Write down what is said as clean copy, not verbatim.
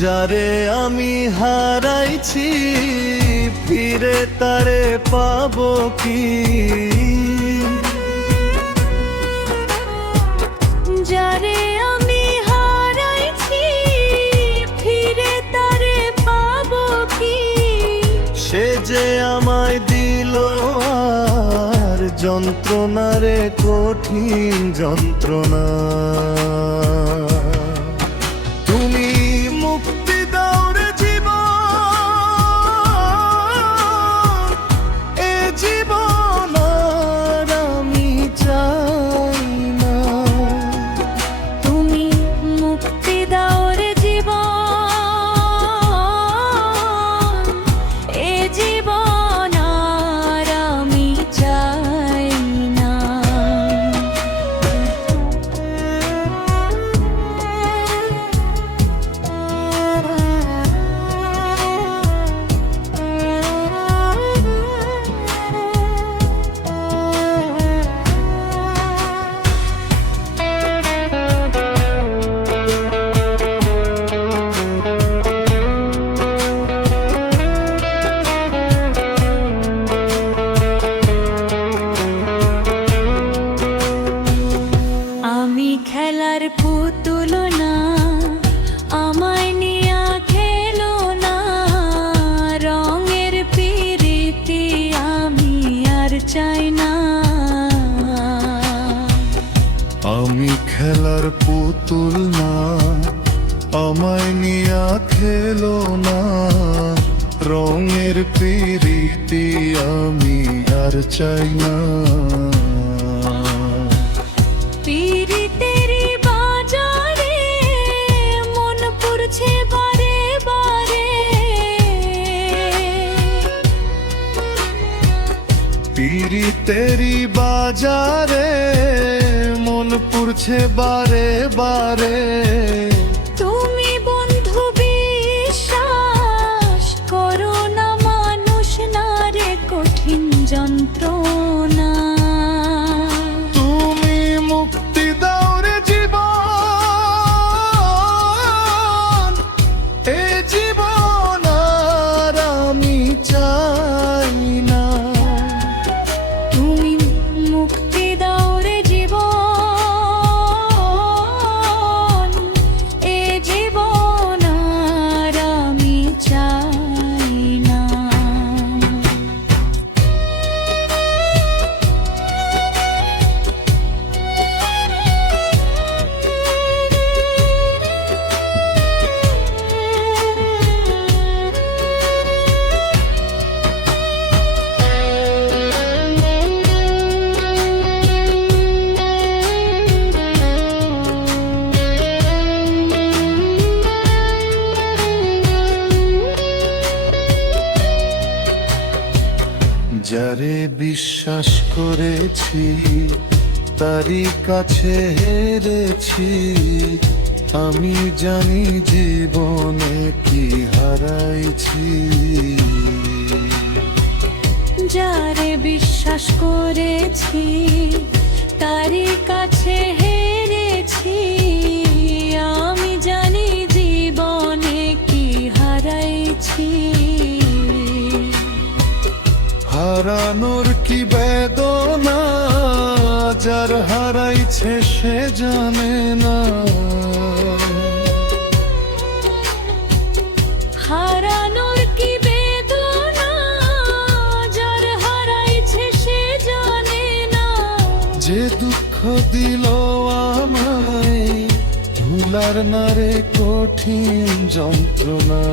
যারে আমি হারাইছি ফিরে তারে পাবো কি? যারে আমি হারাইছি ফিরে তারে পাবো কি? সে যে আমায় দিল আর যন্ত্রণারে কঠিন যন্ত্রণা। তুমি মুক্তি দাও রে জীবন, এ জীবন আর আমি চাই না। তুমি মুক্তি দাও রে জীবন, এ জীবন আর আমি চাই না। আমি খেলার পুতুল না, আমায় নিয়া খেলো না, রঙের পিরিতি আমি আর চাই না। আমি খেলার পুতুল না, আমায় নিয়া খেলো না, রঙের প্রীতি আমি আর চাই না। পিরিতেরি বাজারে মন পড়ছে বারে বারে, পিরিতেরি বাজারে মন পুড়ছে বারে বারে। তুমি বন্ধু বিশ্বাস করো না, মানুষ না রে কঠিন যন্ত্রণা। তুমি মুক্তি দাও রে জীবন, এ জীবন আর আমি চাই না। তুমি মুক্তি দাও রে জীবন, এ জীবন আর আমি চাই না। যারে বিশ্বাস করেছি তারই কাছে হেরেছি, আমি জানি জীবনে কি হারাইছি। যারে বিশ্বাস করেছি তারই কাছে হেরেছি, আমি জানি জীবনে কি হারাইছি। হারানোর কি বেদনা যার হারাইছে সে জানে না। হারানোর কি বেদনা যার হারাইছে সে জানে না। যে দুঃখ দিল আমায় ভুলার না রে কঠিন যন্ত্রণা।